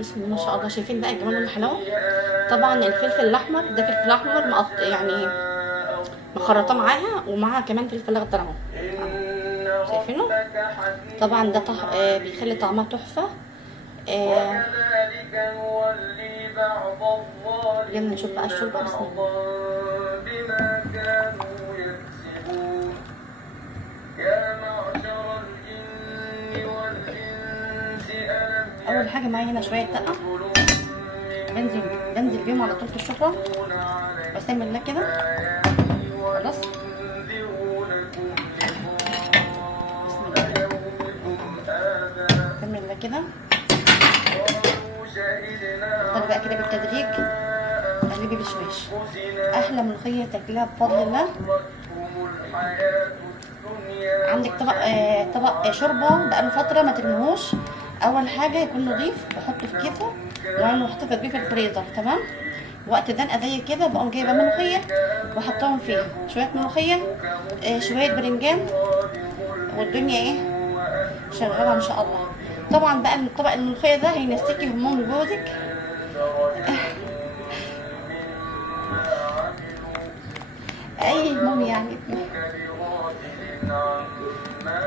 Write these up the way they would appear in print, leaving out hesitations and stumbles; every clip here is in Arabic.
بسم الله ما شاء الله. شايفين بقى الجمال والحلاوه. طبعا الفلفل الاحمر ده فلفل احمر يعني مخرطه معاها، ومعاها كمان فلفل اخضر اهو. شايفينه؟ طبعا ده بيخلي طعمها تحفه. يلا نشوف بقى الشوربه. بسم الله. اول حاجه معايا هنا شويه دقه، بنزل بيهم على طول في الشوربه واسمي الله كده. خلاص بسم الله كده. افضل بقى كده بالتدريج قلبي بشويش. احلى ملوخيه تاكلها بفضل الله. عندك طبق شوربه بقاله فتره ما ترميهوش. اول حاجه يكون نظيف واحطه في كيسه وانا محتفظ بيه في الفريزر. تمام. وقت دنقه زي كده بقوم جايبه ملوخيه واحطهم فيها، شويه ملوخيه شويه برنجان، والدنيا ايه شغاله ان شاء الله. طبعا بقى طبق الملوخيه ده هينسيكي هموم جوزك. اي هموم يعني،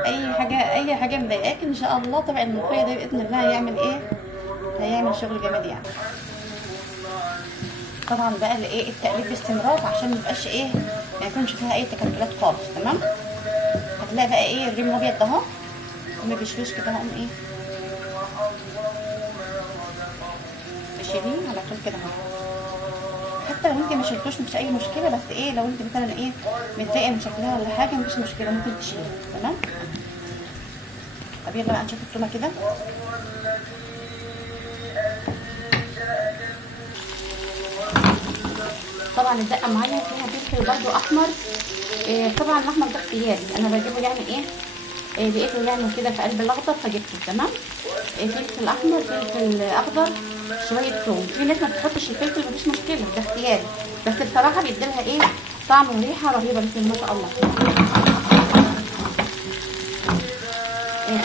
اي حاجه مضايقاك ان شاء الله طبق الملوخيه ده باذن الله هيعمل ايه، هيعمل شغل جامد يعني. طبعا بقى الايه التقليب باستمرار عشان ما يبقاش ايه، ما يكونش فيها اي تكتلات خالص. تمام. هتلاقي بقى ايه الريم الابيض ده اهو ما بيشويش كده، هقوم ايه بشيليه على طول كده اهو. حتى لو انت ما شلتوش مفيش اي مشكله، بس ايه لو انت مثلا ايه متضايقه من شكلها ولا حاجه مفيش مشكله، ممكن تشيليه. تمام. طب يلا بقى نشوف التومه كده. طبعا الدقه معايا فيها فلفل برده احمر. طبعا الاحمر ده اختياري، انا بجيبه يعني ايه لقيته يعني كده في قلب الاخضر فجبته. تمام. فلفل احمر فلفل اخضر شويه ثوم. في ناس ما بتحطش الفلفل مفيش مشكله، ده اختياري، بس بصراحه بيديلها ايه طعم وريحه رهيبه. بسم الله ما شاء الله.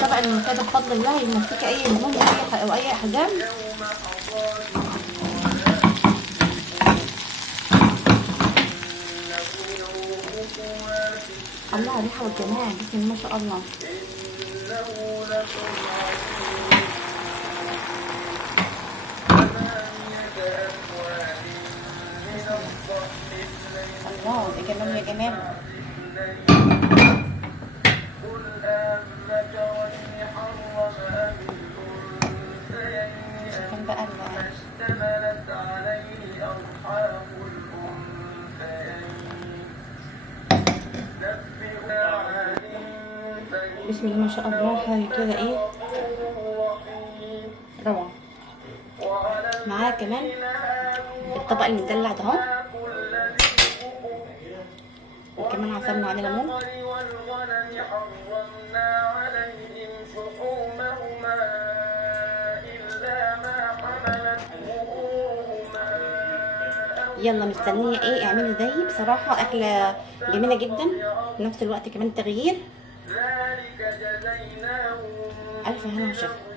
طبق الملوخيه ده بفضل الله يمسكي اي هموم او اي احزان. الله الريحه والجمال. بسم الله ما شاء الله. الله يا جمال يا جمال. شوفين بقى بسم الله ما شاء الله. حاجه كده ايه روعه. معاه كمان الطبق المدلع ده اهو، وكمان عصرنا عليه ليمون. يلا مستنيه ايه اعملي زيي. بصراحه اكله جميله جدا في نفس الوقت كمان تغيير. الف هنا وشفا.